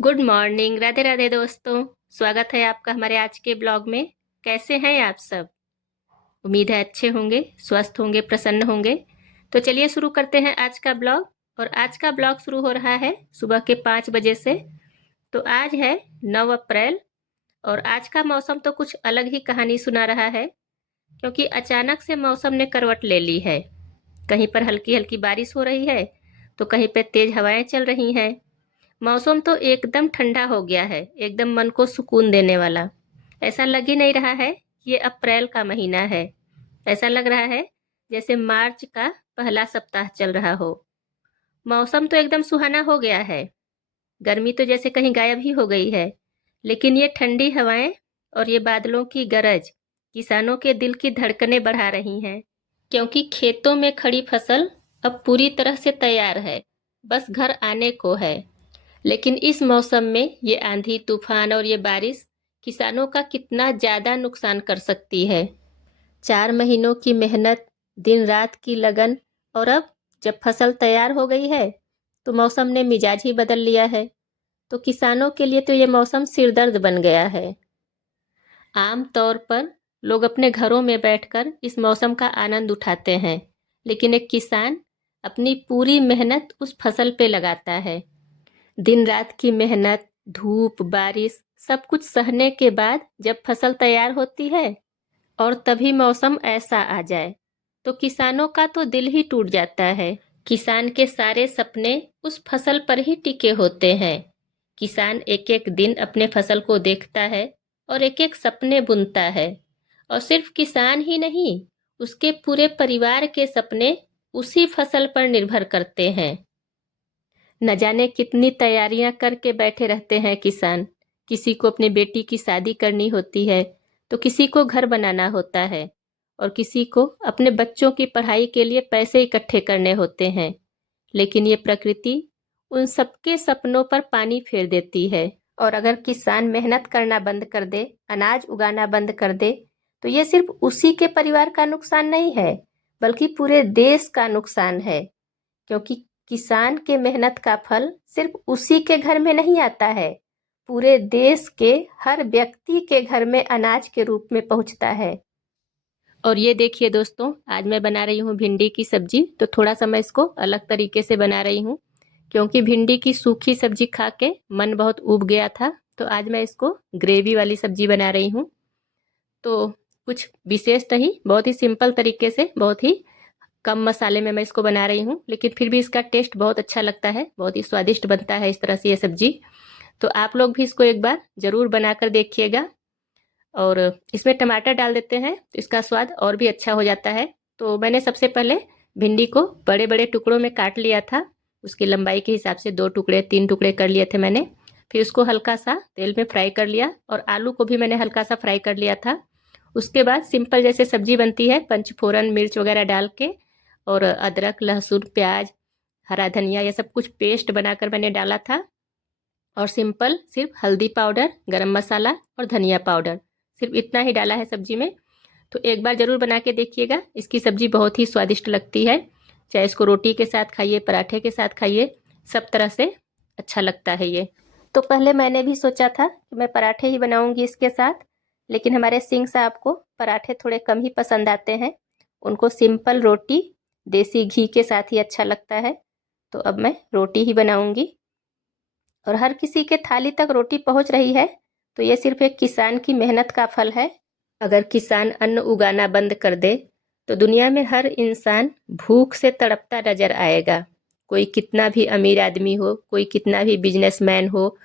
Good morning, Radhe Radhe दोस्तों। स्वागत है आपका हमारे आज के ब्लॉग में। कैसे हैं आप सब? उम्मीद है अच्छे होंगे, स्वस्थ होंगे, प्रसन्न होंगे। तो चलिए शुरू करते हैं आज का ब्लॉग। और आज का ब्लॉग शुरू हो रहा है सुबह के 5 बजे से। तो आज है 9 अप्रैल और आज का मौसम तो कुछ अलग ही कहानी सुना रहा है, क्योंकि अचानक से मौसम ने करवट ले ली है। कहीं पर हल्की हल्की बारिश हो रही है तो कहीं पर तेज हवाएं चल रही हैं। मौसम तो एकदम ठंडा हो गया है, एकदम मन को सुकून देने वाला। ऐसा लग ही नहीं रहा है कि ये अप्रैल का महीना है। ऐसा लग रहा है जैसे मार्च का पहला सप्ताह चल रहा हो। मौसम तो एकदम सुहाना हो गया है। गर्मी तो जैसे कहीं गायब ही हो गई है। लेकिन ये ठंडी हवाएं और ये बादलों की गरज किसानों के दिल की धड़कनें बढ़ा रही हैं, क्योंकि खेतों में खड़ी फसल अब पूरी तरह से तैयार है, बस घर आने को है। लेकिन इस मौसम में ये आंधी तूफान और ये बारिश किसानों का कितना ज्यादा नुकसान कर सकती है। 4 महीनों की मेहनत, दिन रात की लगन, और अब जब फसल तैयार हो गई है तो मौसम ने मिजाज ही बदल लिया है। तो किसानों के लिए तो ये मौसम सिरदर्द बन गया है। आम तौर पर लोग अपने घरों में बैठकर इस मौसम का आनंद उठाते हैं, लेकिन एक किसान अपनी पूरी मेहनत उस फसल पे लगाता है। दिन रात की मेहनत, धूप, बारिश, सब कुछ सहने के बाद जब फसल तैयार होती है और तभी मौसम ऐसा आ जाए तो किसानों का तो दिल ही टूट जाता है। किसान के सारे सपने उस फसल पर ही टिके होते हैं। किसान एक एक दिन अपने फसल को देखता है और एक एक सपने बुनता है। और सिर्फ किसान ही नहीं, उसके पूरे परिवार के सपने उसी फसल पर निर्भर करते हैं। न जाने कितनी तैयारियां करके बैठे रहते हैं किसान। किसी को अपनी बेटी की शादी करनी होती है, तो किसी को घर बनाना होता है, और किसी को अपने बच्चों की पढ़ाई के लिए पैसे इकट्ठे करने होते हैं। लेकिन ये प्रकृति उन सबके सपनों पर पानी फेर देती है। और अगर किसान मेहनत करना बंद कर दे, अनाज उगाना बंद कर दे, तो ये सिर्फ उसी के परिवार का नुकसान नहीं है, बल्कि पूरे देश का नुकसान है। क्योंकि किसान के मेहनत का फल सिर्फ उसी के घर में नहीं आता है, पूरे देश के हर व्यक्ति के घर में अनाज के रूप में पहुंचता है। और ये देखिए दोस्तों, आज मैं बना रही हूँ भिंडी की सब्जी। तो थोड़ा सा मैं इसको अलग तरीके से बना रही हूँ, क्योंकि भिंडी की सूखी सब्जी खा के मन बहुत ऊब गया था। तो आज मैं इसको ग्रेवी वाली सब्जी बना रही हूँ। तो कुछ विशेष नहीं, बहुत ही सिंपल तरीके से, बहुत ही कम मसाले में मैं इसको बना रही हूँ, लेकिन फिर भी इसका टेस्ट बहुत अच्छा लगता है, बहुत ही स्वादिष्ट बनता है इस तरह से ये सब्जी। तो आप लोग भी इसको एक बार जरूर बनाकर देखिएगा। और इसमें टमाटर डाल देते हैं तो इसका स्वाद और भी अच्छा हो जाता है। तो मैंने सबसे पहले भिंडी को बड़े बड़े टुकड़ों में काट लिया था। उसकी लंबाई के हिसाब से 2 टुकड़े 3 टुकड़े कर लिए थे मैंने। फिर उसको हल्का सा तेल में फ्राई कर लिया, और आलू को भी मैंने हल्का सा फ्राई कर लिया था। उसके बाद सिंपल जैसे सब्जी बनती है, पंचफोरन मिर्च वगैरह डाल के, और अदरक लहसुन प्याज हरा धनिया ये सब कुछ पेस्ट बनाकर मैंने डाला था। और सिंपल सिर्फ हल्दी पाउडर, गरम मसाला और धनिया पाउडर, सिर्फ इतना ही डाला है सब्जी में। तो एक बार ज़रूर बना के देखिएगा, इसकी सब्जी बहुत ही स्वादिष्ट लगती है। चाहे इसको रोटी के साथ खाइए, पराठे के साथ खाइए, सब तरह से अच्छा लगता है ये। तो पहले मैंने भी सोचा था कि मैं पराठे ही बनाऊंगी इसके साथ, लेकिन हमारे सिंह साहब को पराठे थोड़े कम ही पसंद आते हैं। उनको सिंपल रोटी देसी घी के साथ ही अच्छा लगता है। तो अब मैं रोटी ही बनाऊंगी, और हर किसी के थाली तक रोटी पहुंच रही है तो ये सिर्फ एक किसान की मेहनत का फल है। अगर किसान अन्न उगाना बंद कर दे तो दुनिया में हर इंसान भूख से तड़पता नजर आएगा। कोई कितना भी अमीर आदमी हो, कोई कितना भी बिजनेसमैन हो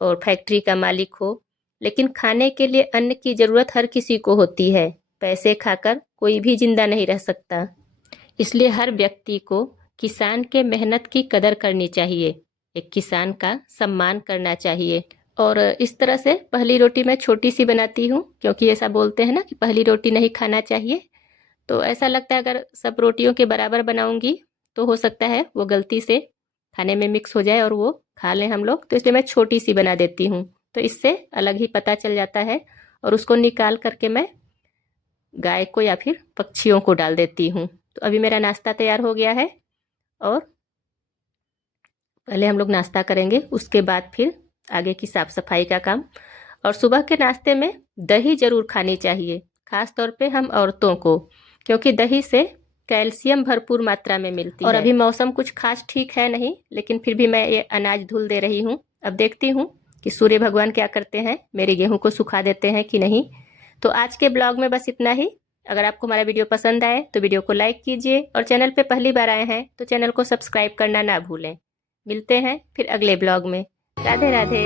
और फैक्ट्री का मालिक हो, लेकिन खाने के लिए अन्न की जरूरत हर किसी को होती है। पैसे खाकर कोई भी जिंदा नहीं रह सकता। इसलिए हर व्यक्ति को किसान के मेहनत की कदर करनी चाहिए, एक किसान का सम्मान करना चाहिए। और इस तरह से पहली रोटी मैं छोटी सी बनाती हूँ, क्योंकि ऐसा बोलते हैं ना कि पहली रोटी नहीं खाना चाहिए। तो ऐसा लगता है अगर सब रोटियों के बराबर बनाऊंगी तो हो सकता है वो गलती से खाने में मिक्स हो जाए और वो खा लें हम लोग। तो इसलिए मैं छोटी सी बना देती हूँ, तो इससे अलग ही पता चल जाता है। और उसको निकाल करके मैं गाय को या फिर पक्षियों को डाल देती हूँ। तो अभी मेरा नाश्ता तैयार हो गया है, और पहले हम लोग नाश्ता करेंगे, उसके बाद फिर आगे की साफ सफाई का काम। और सुबह के नाश्ते में दही ज़रूर खानी चाहिए, ख़ास तौर पे हम औरतों को, क्योंकि दही से कैल्शियम भरपूर मात्रा में मिलती है। और अभी मौसम कुछ खास ठीक है नहीं, लेकिन फिर भी मैं ये अनाज धुल दे रही हूँ। अब देखती हूँ कि सूर्य भगवान क्या करते हैं, मेरी गेहूं को सुखा देते हैं कि नहीं। तो आज के ब्लॉग में बस इतना ही। अगर आपको हमारा वीडियो पसंद आए तो वीडियो को लाइक कीजिए, और चैनल पे पहली बार आए हैं तो चैनल को सब्सक्राइब करना ना भूलें। मिलते हैं फिर अगले ब्लॉग में। राधे राधे।